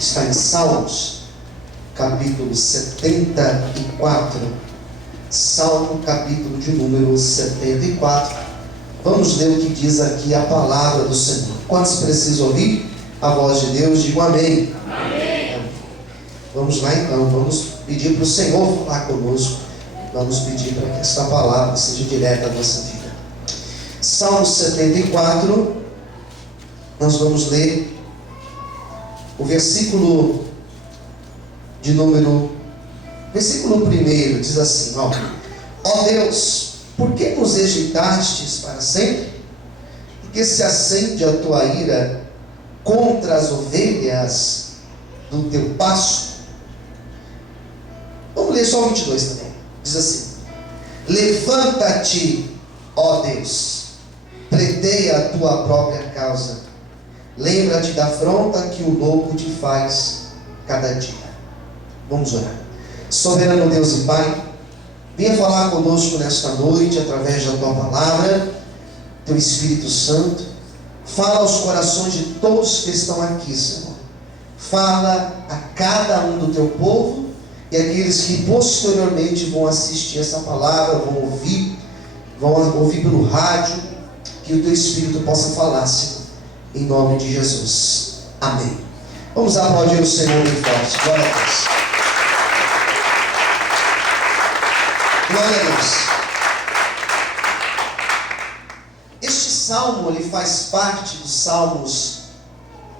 está em Salmos, capítulo 74. Salmo, capítulo de número 74. Vamos ler o que diz aqui a palavra do Senhor. Quantos precisam ouvir a voz de Deus? Digam amém. Amém. Vamos lá então, vamos pedir para o Senhor falar conosco. Vamos pedir para que esta palavra seja direta à nossa vida. Salmo 74, nós vamos ler o versículo de número... Versículo 1 diz assim, ó Deus, por que nos rejeitastes para sempre? Porque se acende a tua ira contra as ovelhas do teu pasto. Vamos ler só o 22 também. Diz assim: levanta-te, ó Deus, pleiteia a tua própria causa. Lembra-te da afronta que o louco te faz cada dia. Vamos orar. Soberano Deus e Pai, venha falar conosco nesta noite através da tua palavra, teu Espírito Santo. Fala aos corações de todos que estão aqui, Senhor. Fala a cada um do teu povo e aqueles que posteriormente vão assistir essa palavra, vão ouvir pelo rádio, que o teu Espírito possa falar, Senhor, em nome de Jesus. Amém. Vamos aplaudir o Senhor bem forte. Glória a Deus. Glória a Deus. Este salmo, ele faz parte dos salmos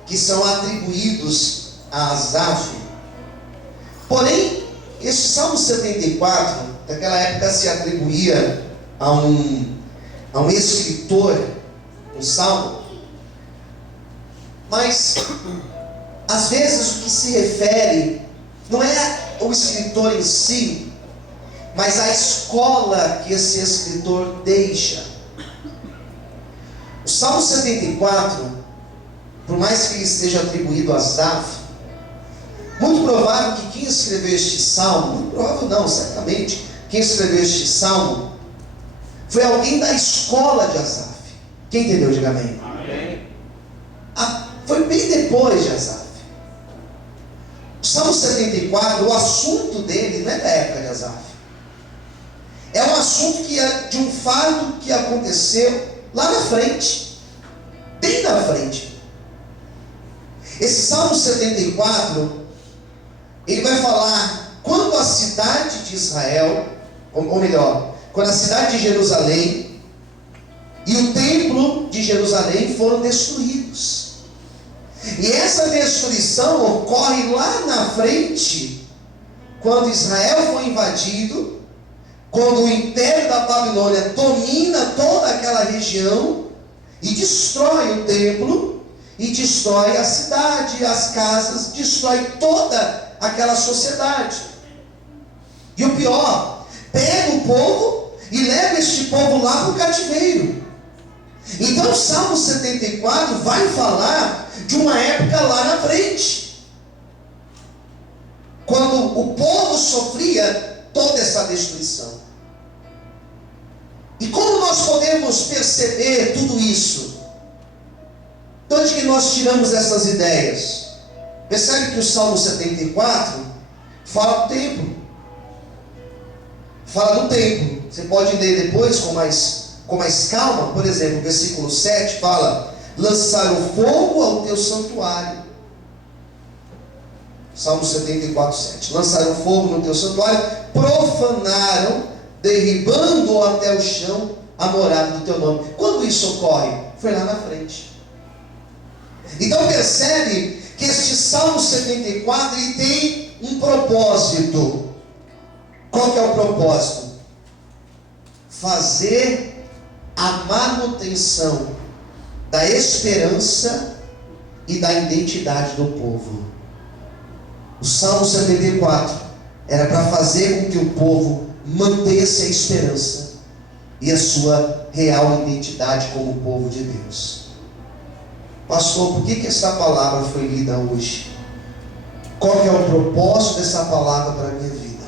que são atribuídos a Asaf. Porém, este salmo 74, naquela época se atribuía a um escritor, um salmo. Mas, às vezes, o que se refere não é o escritor em si, mas a escola que esse escritor deixa. O Salmo 74, por mais que ele esteja atribuído a Asaf, muito provável que quem escreveu este salmo, muito provável não, certamente, quem escreveu este salmo foi alguém da escola de Asaf. Quem entendeu? Diga amém. Amém. Foi bem depois de Asaf. O Salmo 74, o assunto dele não é da época de Asaf. É um assunto que é de um fato que aconteceu lá na frente, bem na frente. Esse Salmo 74, ele vai falar quando a cidade de Israel, ou melhor, quando a cidade de Jerusalém e o templo de Jerusalém foram destruídos. E essa destruição ocorre lá na frente, quando Israel foi invadido, quando o império da Babilônia domina toda aquela região e destrói o templo, e destrói a cidade, as casas, destrói toda aquela sociedade. E o pior, pega o povo e leva este povo lá para o cativeiro. Então o Salmo 74 vai falar de uma época lá na frente, quando o povo sofria toda essa destruição. E como nós podemos perceber tudo isso? De onde que nós tiramos essas ideias? Percebe que o Salmo 74 fala do templo. Fala do templo. Você pode ler depois com mais calma. Por exemplo, o versículo 7 fala: lançaram fogo ao teu santuário. Salmo 74, 7. Lançaram fogo no teu santuário, profanaram, derribando até o chão a morada do teu nome. Quando isso ocorre? Foi lá na frente. Então percebe que este Salmo 74 ele tem um propósito. Qual que é o propósito? Fazer a manutenção da esperança e da identidade do povo. O Salmo 74 era para fazer com que o povo mantesse a esperança e a sua real identidade como povo de Deus. Pastor, por que essa palavra foi lida hoje? Qual que é o propósito dessa palavra para a minha vida?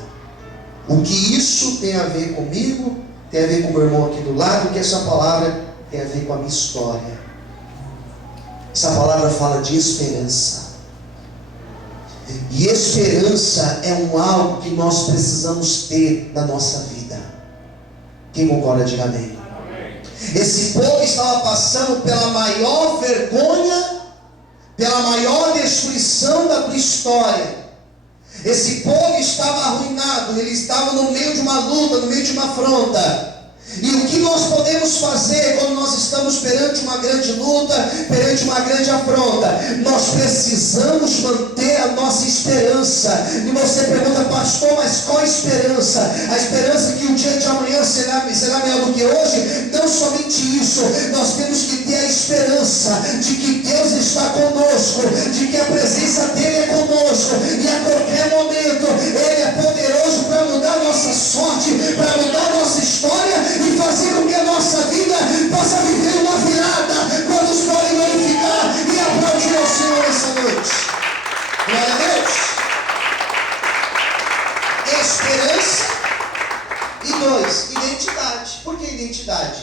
O que isso tem a ver comigo? Tem a ver com o meu irmão aqui do lado? O que essa palavra tem a ver com a minha história? Essa palavra fala de esperança. E esperança é algo que nós precisamos ter na nossa vida. Quem concorda, diga amém. Esse povo estava passando pela maior vergonha, pela maior destruição da tua história. Esse povo estava arruinado, ele estava no meio de uma luta, no meio de uma afronta. E o que nós podemos fazer quando nós estamos perante uma grande luta, perante uma grande afronta? Nós precisamos manter a nossa esperança. E você pergunta, pastor, mas qual a esperança? A esperança que o dia de amanhã será melhor do que hoje? Não somente isso, nós temos que ter a esperança de que Deus está conosco, de que a presença dele é conosco, e a qualquer momento ele é poderoso para mudar a nossa sorte, para mudar a nossa história e fazer com que a nossa vida possa viver uma virada. Quantos podem glorificar e aplaudir ao Senhor essa noite? Glória a Deus. Esperança. E 2, identidade. Por que identidade?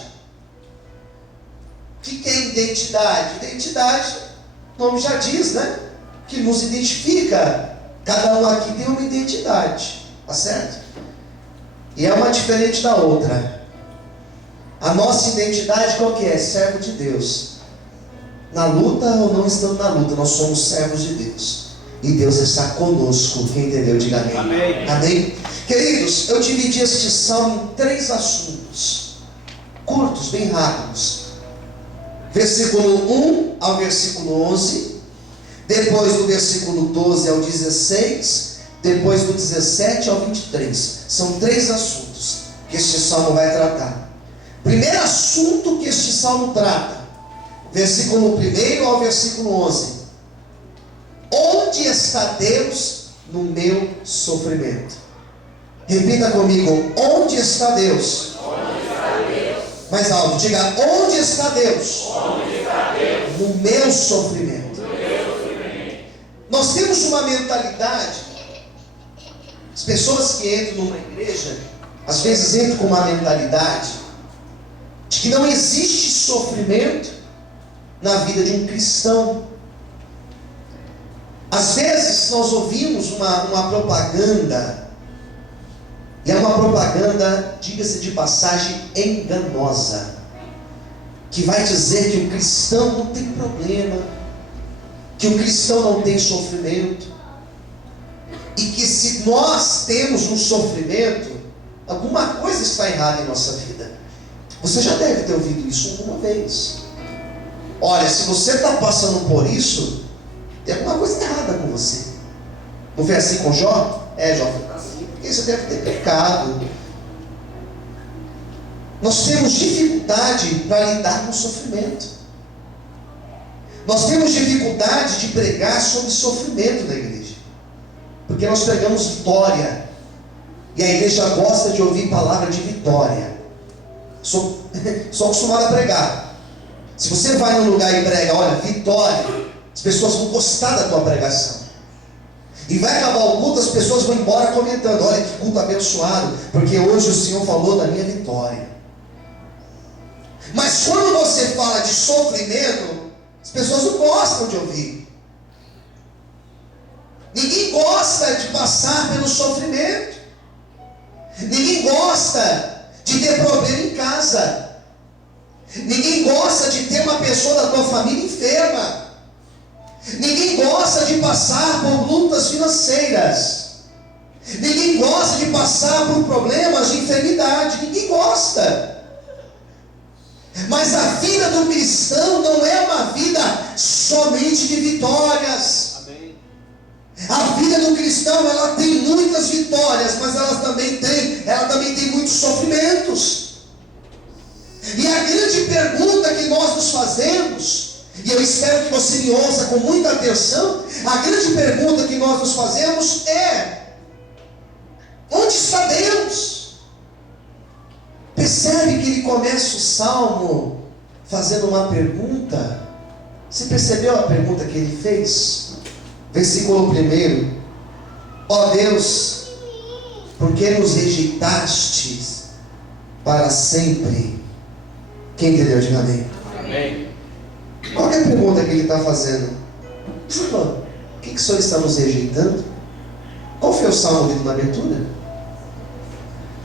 O que é identidade? Identidade, o nome já diz, né? Que nos identifica. Cada um aqui tem uma identidade, tá certo? E é uma diferente da outra. A nossa identidade qual que é? Servo de Deus. Na luta ou não estando na luta, nós somos servos de Deus. E Deus está conosco. Quem entendeu, diga amém. Amém. Amém. Queridos, eu dividi este salmo em 3 assuntos. Curtos, bem rápidos. Versículo 1 ao versículo 11. Depois do versículo 12 ao 16. Depois do 17 ao 23. São 3 assuntos que este salmo vai tratar. Primeiro assunto que este salmo trata, versículo 1 ao versículo 11. Onde está Deus no meu sofrimento? Repita comigo, onde está Deus? Onde está Deus? Mais alto, diga, onde está Deus? Onde está Deus? No meu sofrimento. Nós temos uma mentalidade, as pessoas que entram numa igreja, às vezes entram com uma mentalidade de que não existe sofrimento na vida de um cristão. Às vezes nós ouvimos uma propaganda, e é uma propaganda, diga-se de passagem, enganosa, que vai dizer que o cristão não tem problema, que o cristão não tem sofrimento, e que se nós temos um sofrimento, alguma coisa está errada em nossa vida. Você já deve ter ouvido isso alguma vez. Olha, se você está passando por isso, tem alguma coisa errada com você. Não foi assim com Jó? Jó foi assim, porque você deve ter pecado. Nós temos dificuldade para lidar com o sofrimento. Nós temos dificuldade de pregar sobre sofrimento na igreja, porque nós pregamos vitória, e a igreja gosta de ouvir palavra de vitória. Sou acostumado a pregar. Se você vai num lugar e prega, olha, vitória, as pessoas vão gostar da tua pregação. E vai acabar o culto, as pessoas vão embora comentando, olha que culto abençoado, porque hoje o Senhor falou da minha vitória. Mas quando você fala de sofrimento, as pessoas não gostam de ouvir. Ninguém gosta de passar pelo sofrimento. Ninguém gosta de ter problema em casa. Ninguém gosta de ter uma pessoa da tua família enferma. Ninguém gosta de passar por lutas financeiras. Ninguém gosta de passar por problemas de enfermidade. Ninguém gosta. Mas a vida do cristão não é uma vida somente de vitórias. Amém. A vida do cristão, ela tem muitas vitórias, mas ela também tem muitos sofrimentos. E a grande pergunta que nós nos fazemos, e eu espero que você me ouça com muita atenção, a grande pergunta que nós nos fazemos é: onde está Deus? Percebe que ele começa o salmo fazendo uma pergunta? Você percebeu a pergunta que ele fez? Versículo 1: ó Deus, por que nos rejeitaste para sempre? Quem entendeu? Diga amém. Amém. Qual é a pergunta que ele está fazendo? Senhor, O que o Senhor está nos rejeitando? Qual foi o salmo lido na abertura?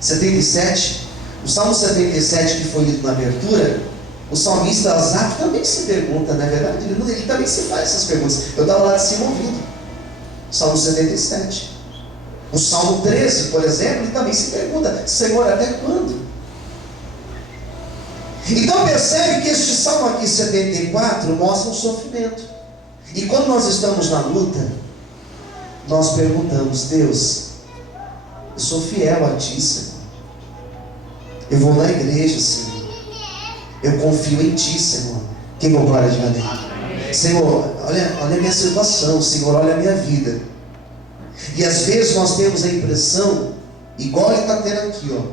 77. O salmo 77 que foi lido na abertura, o salmista Asaf também se pergunta, não é verdade? Ele também se faz essas perguntas. Eu estava lá de cima ouvindo. Salmo 77. O salmo 13, por exemplo, ele também se pergunta: Senhor, até quando? Então percebe que este salmo aqui 74 mostra um sofrimento. E quando nós estamos na luta, nós perguntamos: Deus, eu sou fiel a Ti, Senhor. Eu vou na igreja, Senhor. Eu confio em Ti, Senhor. Quem concorda de amém? Senhor, olha a minha situação, Senhor, olha a minha vida. E às vezes nós temos a impressão, igual ele está tendo aqui, ó,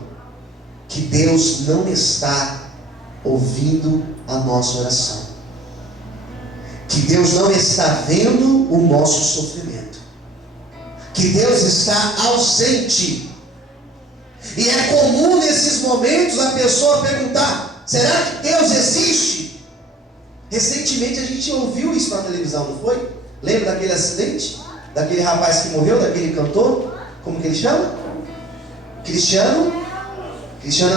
que Deus não está ouvindo a nossa oração, que Deus não está vendo o nosso sofrimento, que Deus está ausente. E é comum nesses momentos a pessoa perguntar: será que Deus existe? Recentemente a gente ouviu isso na televisão, não foi? Lembra daquele acidente? Daquele rapaz que morreu, daquele cantor? Como que ele chama? Cristiano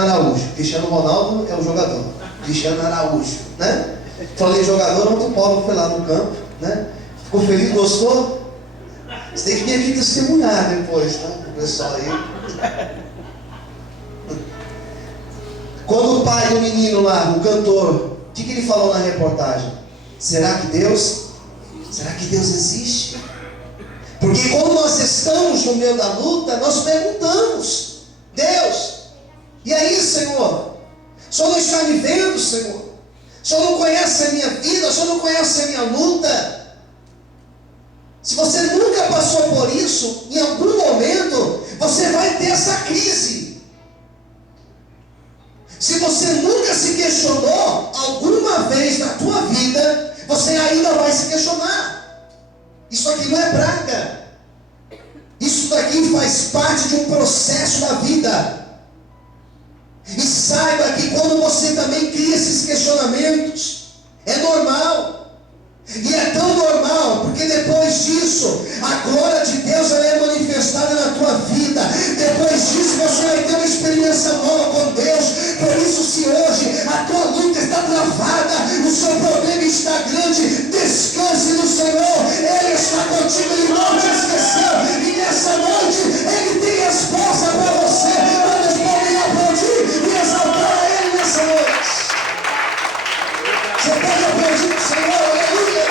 Araújo. Cristiano Ronaldo é o jogador. Cristiano Araújo, né? Falei jogador, ontem o Paulo foi lá no campo, né? Ficou feliz, gostou? Você tem que vir aqui testemunhar depois, tá? O pessoal aí. Quando o pai do menino lá, o cantor, o que ele falou na reportagem? Será que Deus existe? Porque quando nós estamos no meio da luta, nós perguntamos: Deus, e aí, Senhor? O Senhor não está me vendo, Senhor? O Senhor não conhece a minha vida? O Senhor não conhece a minha luta? Se você nunca passou por isso, em algum momento você vai ter essa crise. Se você nunca se questionou alguma vez na tua vida, você ainda vai se questionar. Isso aqui não é praga. Isso daqui faz parte de um processo da vida. E saiba que quando você também cria esses questionamentos, é normal. E é tão normal, porque depois disso, a glória de Deus ela é manifestada na tua vida. Depois disso você vai ter uma experiência nova com Deus. Por isso, se hoje a tua luta está travada, o seu problema está grande, descanse no Senhor. Ele está contigo, Ele não te esqueceu. E nessa noite Ele tem resposta para você. Quantos podem aplaudir e exaltar a Ele nessa noite? Você pode aplaudir o Senhor, aleluia.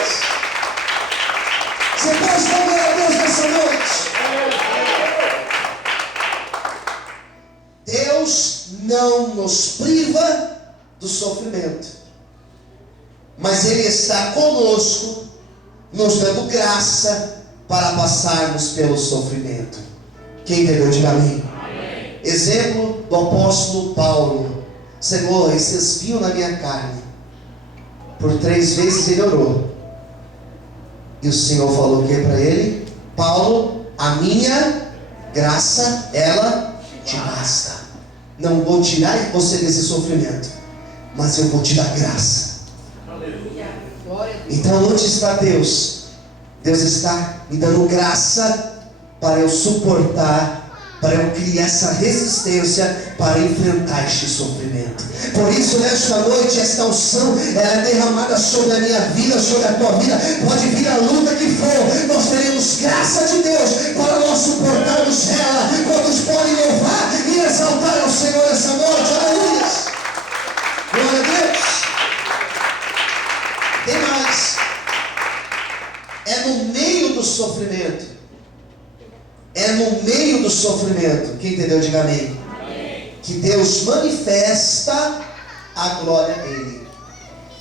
Você pode louvar a Deus nessa noite. Deus não nos priva do sofrimento, mas Ele está conosco, nos dando graça para passarmos pelo sofrimento. Quem entendeu, diga amém. Amém. Exemplo do apóstolo Paulo: Senhor, esse espinho na minha carne. Por 3 vezes ele orou. E o Senhor falou o que para ele? Paulo, a minha graça, ela te basta. Não vou tirar você desse sofrimento, mas eu vou te dar graça. Então onde está Deus? Deus está me dando graça para eu suportar, para eu criar essa resistência para enfrentar este sofrimento. Por isso, nesta noite, esta unção ela é derramada sobre a minha vida, sobre a tua vida. Pode vir a luta que for, nós teremos graça de Deus para nós suportarmos ela. Quantos podem louvar e exaltar ao Senhor essa noite? Aleluia! Glória a Deus! Tem mais. É no meio do sofrimento. É no meio do sofrimento, quem entendeu, diga amém, que Deus manifesta a glória dele.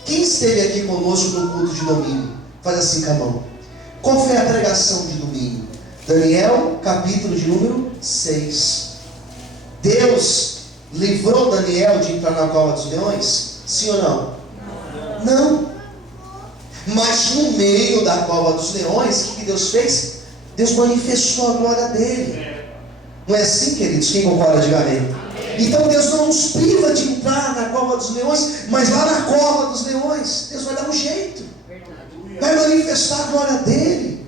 Quem esteve aqui conosco no culto de domingo? Faz assim com a mão. Qual foi a pregação de domingo? Daniel, capítulo de número 6. Deus livrou Daniel de entrar na cova dos leões? Sim ou não? Não. Mas no meio da cova dos leões, o que Deus fez? Deus manifestou a glória dele. Não é assim, queridos? Quem concorda, diga amém. Então Deus não nos priva de entrar na cova dos leões, mas lá na cova dos leões Deus vai dar um jeito, vai manifestar a glória dele.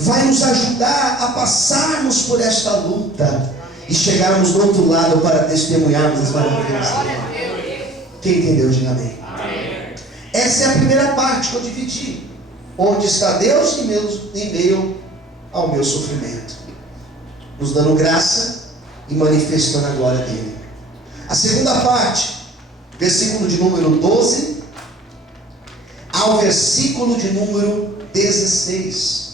vai nos ajudar a passarmos por esta luta e chegarmos do outro lado para testemunharmos as maravilhas dele. Quem entendeu, diga amém. Essa é a primeira parte que eu dividi. Onde está Deus em meio ao meu sofrimento, nos dando graça e manifestando a glória dele. A segunda parte, versículo de número 12 ao versículo de número 16.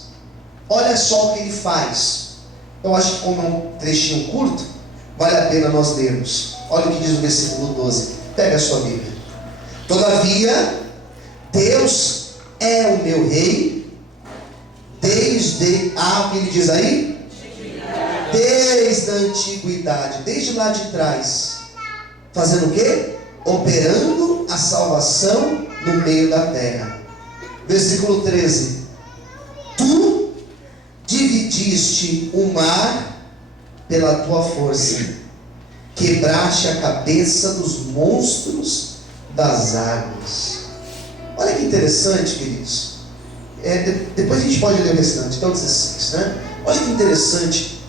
Olha só o que ele faz. Eu acho que, como é um trechinho curto, vale a pena nós lermos. Olha o que diz o versículo 12. Pega a sua Bíblia. Todavia, Deus é o meu rei, desde o que ele diz aí? Desde a antiguidade, desde lá de trás. Fazendo o quê? Operando a salvação no meio da terra. Versículo 13. Tu dividiste o mar pela tua força, quebraste a cabeça dos monstros das águas. Olha que interessante, queridos. Depois a gente pode ler o restante, então 16, né? Olha que interessante.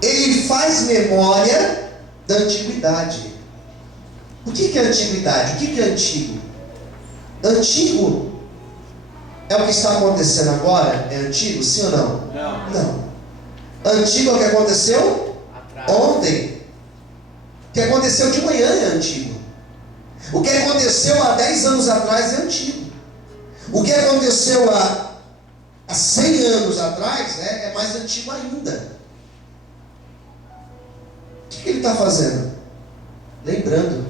Ele faz memória da antiguidade. O que é antiguidade? O que é antigo? Antigo é o que está acontecendo agora? É antigo, sim ou não? Não. Antigo é o que aconteceu ontem. O que aconteceu de manhã é antigo. O que aconteceu há 10 anos atrás é antigo. O que aconteceu há 100 anos atrás é mais antigo ainda. O que ele está fazendo? Lembrando.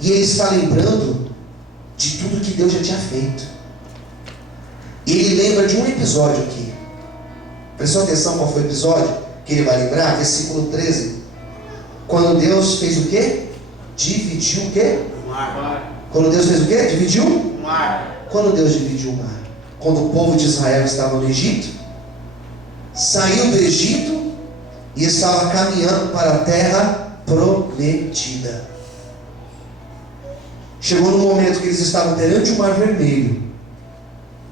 E ele está lembrando de tudo que Deus já tinha feito. E ele lembra de um episódio aqui. Prestou atenção qual foi o episódio que ele vai lembrar? Versículo 13. Quando Deus fez o quê? Dividiu o quê? O mar. Quando Deus fez o quê? Dividiu? O mar. Quando Deus dividiu o mar? Quando o povo de Israel estava no Egito, saiu do Egito e estava caminhando para a terra prometida. Chegou no momento que eles estavam perante o mar vermelho,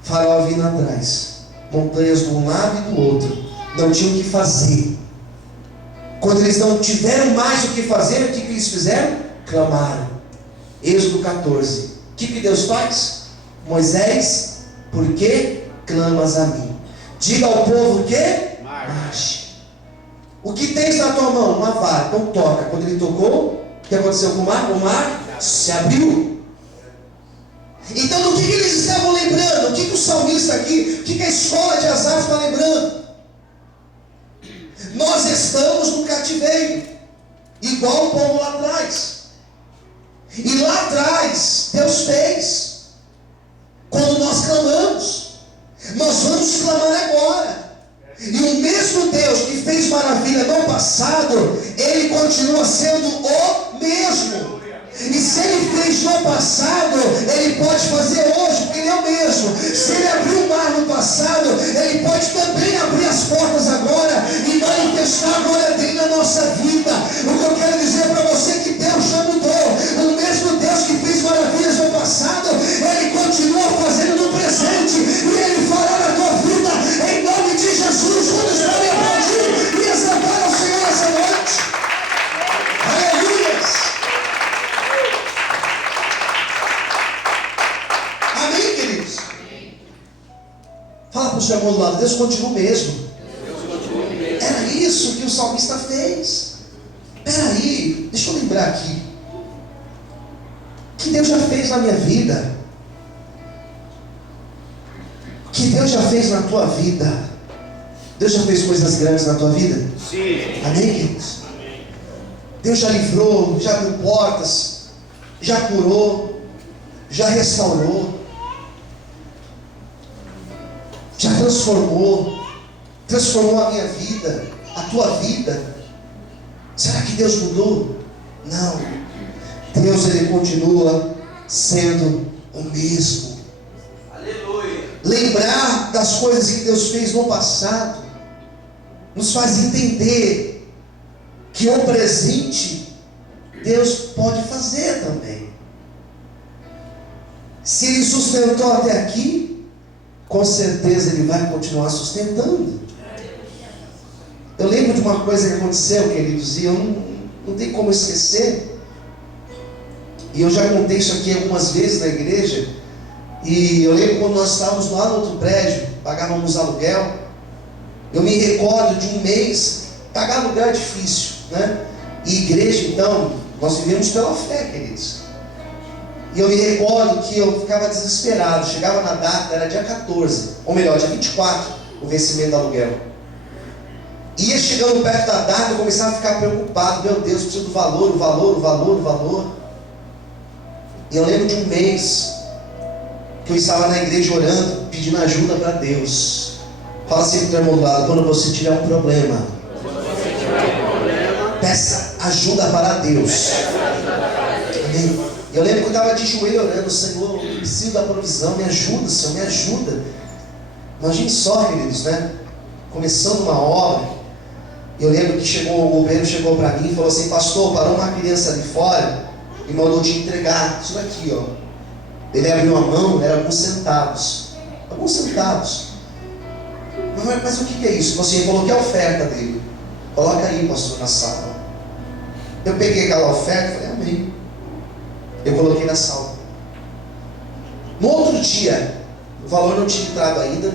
Faraó vindo atrás, montanhas de um lado e do outro, não tinham o que fazer. Quando eles não tiveram mais o que fazer, o que eles fizeram? Clamaram. Êxodo 14. O que Deus faz? Moisés, por que clamas a mim? Diga ao povo o que? Marche. O que tens na tua mão? Uma vara. Então toca. Quando ele tocou, o que aconteceu com o mar? O mar se abriu. Então do que eles estavam lembrando? O que o salmista aqui, o que a escola de Asaf está lembrando? Nós estamos no cativeiro, igual o povo lá atrás. E lá atrás, Deus fez. Quando nós clamamos, nós vamos clamar agora. E o mesmo Deus que fez maravilha no passado, Ele continua sendo o mesmo. E se Ele fez no passado, Ele pode fazer hoje, porque Ele é o mesmo. Se Ele abriu o mar no passado, Ele pode também abrir as portas agora e manifestar a glória dele na nossa vida. O que eu quero dizer para você é que Deus já mudou. O mesmo Deus que fez maravilhas no passado, Ele continua fazendo no presente. E Ele fará na tua vida, em nome de Jesus. Quando está me aplaudindo e exaltar ao Senhor essa noite. Aleluia. Amém, queridos? Fala para o seu irmão do lado, Deus continua o mesmo. Era isso que o salmista fez. Espera aí, deixa eu lembrar aqui. O que Deus já fez na minha vida? O que Deus já fez na tua vida? Deus já fez coisas grandes na tua vida? Sim. Amém, queridos? Amém. Deus já livrou, já abriu portas, já curou, já restaurou, já transformou a minha vida, a tua vida. Será que Deus mudou? Não. Deus, Ele continua sendo o mesmo. Aleluia. Lembrar das coisas que Deus fez no passado nos faz entender que o presente Deus pode fazer também. Se Ele sustentou até aqui, com certeza Ele vai continuar sustentando. Eu lembro de uma coisa que aconteceu, queridos, e eu não tenho como esquecer. E eu já contei isso aqui algumas vezes na igreja. E eu lembro quando nós estávamos lá no outro prédio, pagávamos aluguel. Eu me recordo de um mês, pagar aluguel é difícil, né? E igreja, então, nós vivemos pela fé, queridos. E eu me recordo que eu ficava desesperado. Chegava na data, era dia 14, ou melhor, dia 24, o vencimento do aluguel. Ia chegando perto da data, eu começava a ficar preocupado. Meu Deus, preciso do valor, o valor, o valor, o valor. E eu lembro de um mês que eu estava na igreja orando, pedindo ajuda para Deus. Fala assim para o teu irmão do lado: quando você tiver um problema, peça ajuda para Deus. Amém. Eu lembro que eu estava de joelho orando: Senhor, eu preciso da provisão, me ajuda, Senhor, me ajuda. Imagine só, queridos, né? Começando uma obra. Eu lembro que o governo chegou para mim e falou assim: pastor, parou uma criança ali fora e mandou te entregar isso daqui, ó. Ele abriu a mão, era alguns centavos. Alguns centavos. Mas o que é isso? Ele falou que é a oferta dele. Coloca aí, pastor, na sala. Eu peguei aquela oferta e falei: amém. Eu coloquei na sala. No outro dia, o valor não tinha entrado ainda.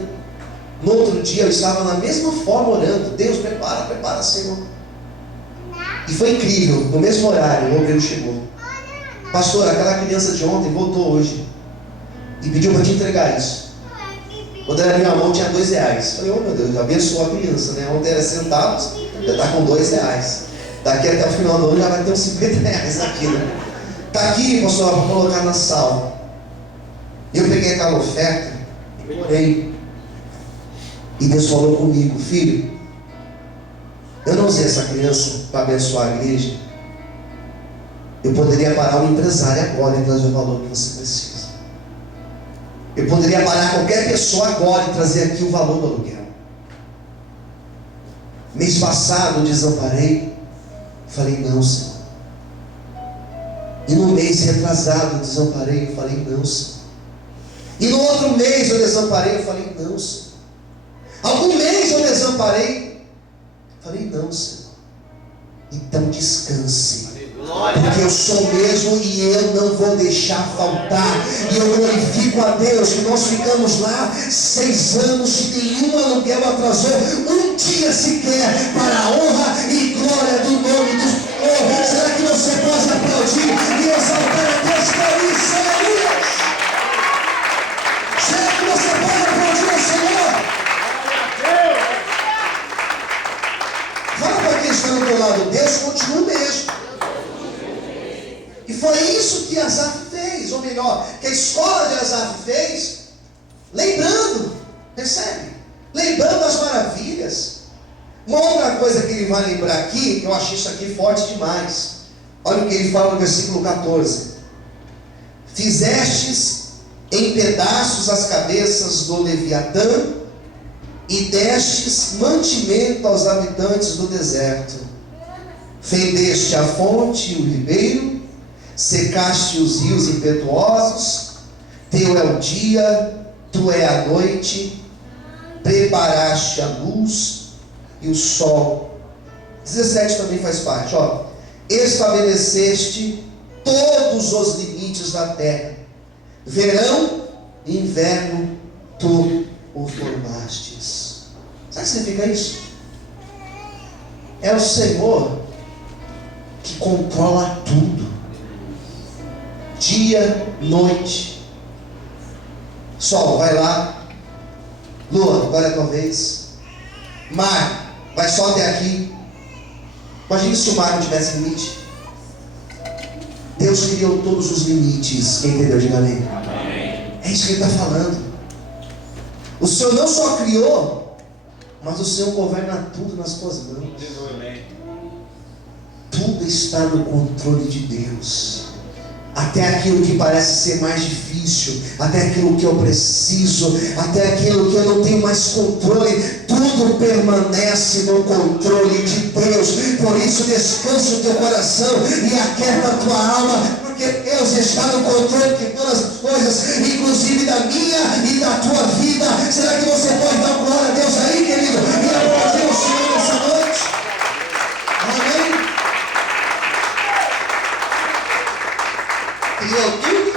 No outro dia eu estava na mesma forma orando: Deus, prepara, prepara, Senhor. E foi incrível. No mesmo horário, o obreiro chegou: pastor, aquela criança de ontem voltou hoje e pediu para te entregar isso. Quando ela abriu a mão, tinha R$2. Falei: oh meu Deus, abençoou a criança, né? Ontem era centavos, já está com R$2. Daqui até o final do ano já vai ter uns R$50 aqui, né? Está aqui, pastor, para colocar na sala. Eu peguei aquela oferta e orei. E Deus falou comigo: filho, eu não usei essa criança para abençoar a igreja. Eu poderia parar um empresário agora e trazer o valor que você precisa. Eu poderia parar qualquer pessoa agora e trazer aqui o valor do aluguel. Mês passado eu desamparei. Falei: não, Senhor. E no mês retrasado eu desamparei. Eu falei: não, Senhor. E no outro mês eu desamparei. Eu falei: não, Senhor. Algum mês eu desamparei. Falei: não, Senhor. Então descanse. Porque eu sou mesmo e eu não vou deixar faltar. E eu glorifico a Deus que nós ficamos lá 6 anos e nenhum aluguel atrasou um dia sequer, para a honra e glória do nome do Senhor. Será que você pode aplaudir e exaltar a Deus por isso? Aleluia! Será que você pode aplaudir ao Senhor? Fala para quem está do teu lado: Deus continua mesmo. E foi isso que Asaf fez, ou melhor, que a escola de Asaf fez, lembrando, percebe? Lembrando as maravilhas. Uma outra coisa que ele vai lembrar aqui, eu achei isso aqui forte demais. Olha o que ele fala no versículo 14: fizestes em pedaços as cabeças do Leviatã e destes mantimento aos habitantes do deserto. Fendeste a fonte e o ribeiro, secaste os rios impetuosos. Teu é o dia, tu é a noite. Preparaste a luz e o sol. 17 também faz parte, ó. Estabeleceste todos os limites da terra. Verão e inverno tu o formastes. Sabe o que significa isso? É o Senhor que controla tudo. Dia, noite. Sol, vai lá. Lua, agora é a tua vez. Mar, vai só até aqui. Imagina se o mar não tivesse limite. Deus criou todos os limites. Quem entendeu? Diga amém. É isso que ele está falando. O Senhor não só criou, mas o Senhor governa tudo nas tuas mãos. Tudo está no controle de Deus. Até aquilo que parece ser mais difícil, até aquilo que eu preciso, até aquilo que eu não tenho mais controle, tudo tudo permanece no controle de Deus. Por isso descansa o teu coração e aquieta a tua alma, porque Deus está no controle de todas as coisas, inclusive da minha e da tua vida. Será que você pode dar glória a Deus aí, querido? E aplaudir o Senhor nessa noite? Amém? Criou tudo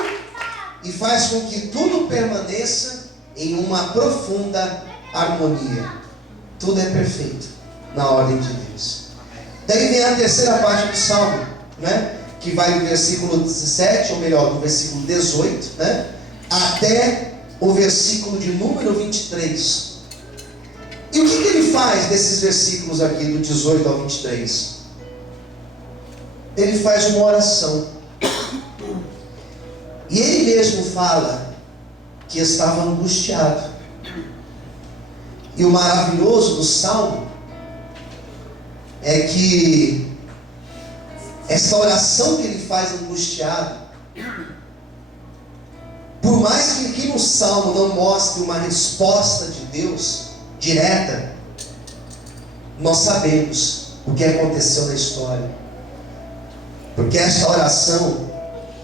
e faz com que tudo permaneça em uma profunda harmonia. Tudo é perfeito na ordem de Deus. Daí vem a terceira parte do Salmo, né? Que vai do versículo 17, ou melhor, do versículo 18, né? Até o versículo de número 23. E o que ele faz desses versículos aqui, do 18 ao 23? Ele faz uma oração. E ele mesmo fala que estava angustiado. E o maravilhoso do Salmo é que essa oração que ele faz angustiado, por mais que aqui no Salmo não mostre uma resposta de Deus direta, nós sabemos o que aconteceu na história. Porque essa oração,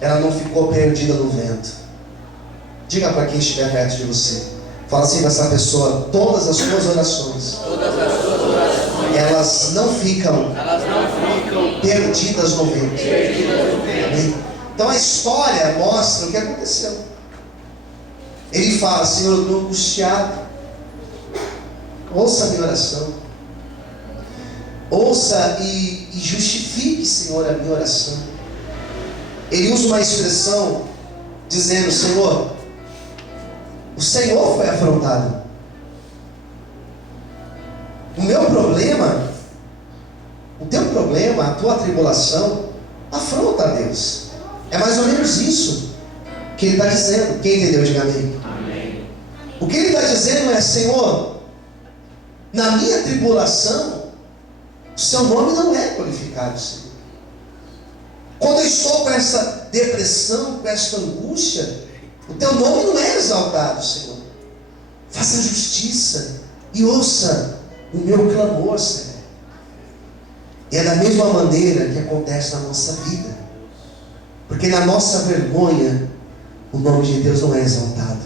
ela não ficou perdida no vento. Diga para quem estiver perto de você. Fala assim para essa pessoa: todas as suas orações, elas não ficam perdidas no vento. Então a história mostra o que aconteceu. Ele fala: Senhor, eu estou angustiado. Ouça a minha oração. Ouça e justifique, Senhor, a minha oração. Ele usa uma expressão dizendo: Senhor, o Senhor foi afrontado. O meu problema, o teu problema, a tua tribulação, afronta a Deus. É mais ou menos isso que ele está dizendo. Quem entendeu, diga amém. Amém. O que ele está dizendo é: Senhor, na minha tribulação, o seu nome não é glorificado, Senhor. Quando eu estou com essa depressão, com essa angústia, o teu nome não é exaltado, Senhor. Faça justiça e ouça o meu clamor, Senhor. E é da mesma maneira que acontece na nossa vida. Porque na nossa vergonha, o nome de Deus não é exaltado.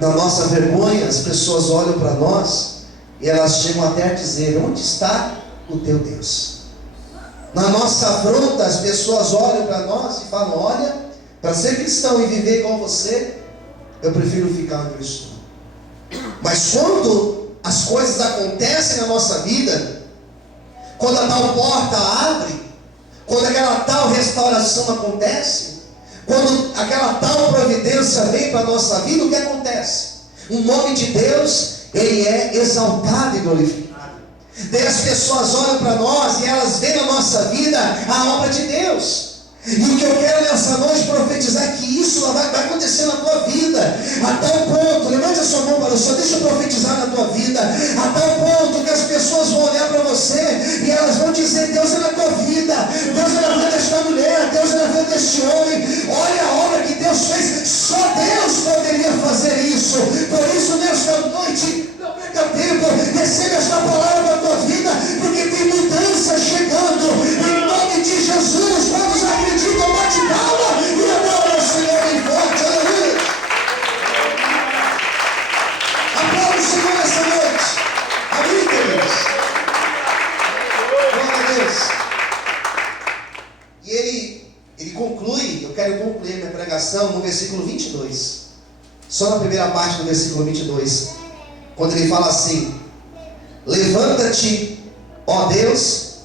Na nossa vergonha, as pessoas olham para nós e elas chegam até a dizer: onde está o teu Deus? Na nossa afronta, as pessoas olham para nós e falam: olha, para ser cristão e viver igual você, eu prefiro ficar onde eu estou. Mas quando as coisas acontecem na nossa vida, quando a tal porta abre, quando aquela tal restauração acontece, quando aquela tal providência vem para a nossa vida, o que acontece? O nome de Deus, ele é exaltado e glorificado. Daí as pessoas olham para nós e elas veem na nossa vida a obra de Deus. E o que eu quero nessa noite profetizar é que isso vai acontecer na tua vida, a tal ponto, levante a sua mão para o Senhor, deixa eu profetizar na tua vida, a tal ponto que as pessoas vão olhar para você e elas vão dizer: Deus é na tua vida, Deus é na vida desta mulher, Deus é na vida deste homem, olha a obra que Deus fez, só Deus poderia fazer isso. Por isso, nesta noite, não perca tempo, receba esta palavra para a tua vida, porque tem mudança chegando, em nome de Jesus. Vamos acreditar, bate palma e adora o Senhor bem forte, aleluia. Aplauda o Senhor nessa noite, amém, queridos? Glória a Deus. E ele conclui, eu quero concluir minha pregação no versículo 22, só na primeira parte do versículo 22, quando ele fala assim: levanta-te, ó Deus,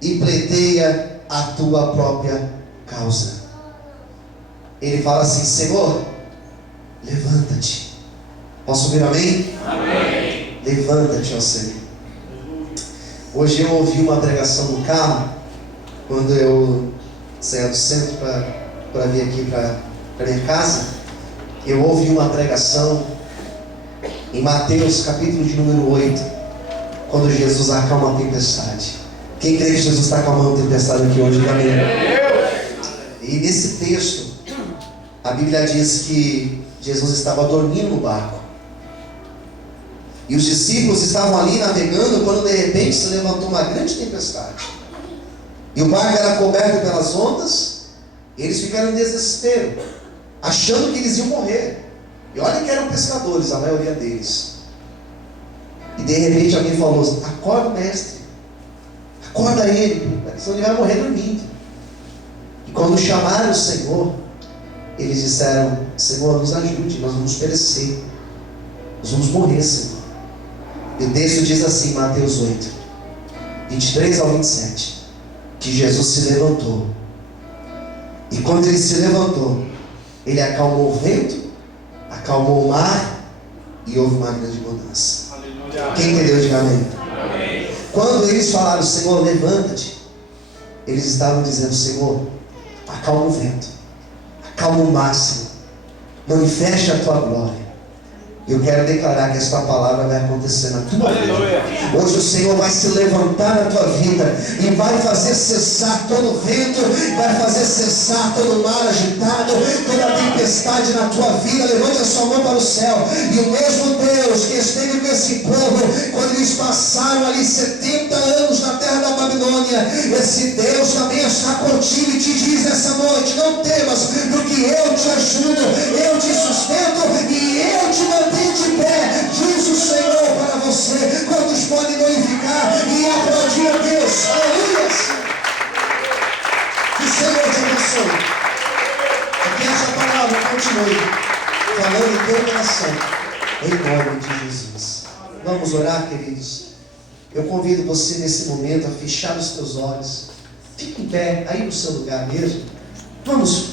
e pleiteia a tua própria causa. Ele fala assim: Senhor, levanta-te. Posso ouvir amém? Amém. Levanta-te, ó Senhor. Hoje eu ouvi uma pregação no carro, quando eu saía do centro para vir aqui para minha casa. Eu ouvi uma pregação em Mateus capítulo de número 8, quando Jesus acalma a tempestade. Quem crê que Jesus está acalmando a tempestade aqui hoje? Amém. E nesse texto, a Bíblia diz que Jesus estava dormindo no barco. E os discípulos estavam ali navegando quando de repente se levantou uma grande tempestade. E o barco era coberto pelas ondas. Eles ficaram em desespero, achando que eles iam morrer. E olha que eram pescadores, a maioria deles. E de repente alguém falou: acorda o mestre, acorda ele, senão ele vai morrer dormindo. E quando chamaram o Senhor, eles disseram: Senhor, nos ajude, nós vamos perecer, nós vamos morrer, Senhor. E o texto diz assim, Mateus 8, 23 ao 27, que Jesus se levantou. E quando ele se levantou, ele acalmou o vento, acalmou o mar, e houve uma grande mudança. Aleluia. Quem entendeu, diga amém. Amém. Quando eles falaram: Senhor, levanta-te, eles estavam dizendo: Senhor, acalma o vento, acalma o mar, Senhor, manifeste a tua glória. Eu quero declarar que esta palavra vai acontecer na tua vida. Hoje o Senhor vai se levantar na tua vida e vai fazer cessar todo o vento, vai fazer cessar todo o mar agitado, toda a tempestade na tua vida. Levante a sua mão para o céu. E o mesmo Deus que esteve com esse povo quando eles passaram ali 70 anos na terra da Babilônia, esse Deus também está contigo e te diz nessa noite: não temas, porque eu te ajudo, eu te sustento e eu te mantenho de pé, diz o Senhor para você. Quantos podem glorificar e aplaudir a Deus? Aleluia! Que o Senhor te abençoe. Que essa palavra continue falando em teu coração, em nome de Jesus. Vamos orar, queridos. Eu convido você nesse momento a fechar os teus olhos. Fique em pé, aí no seu lugar mesmo. Vamos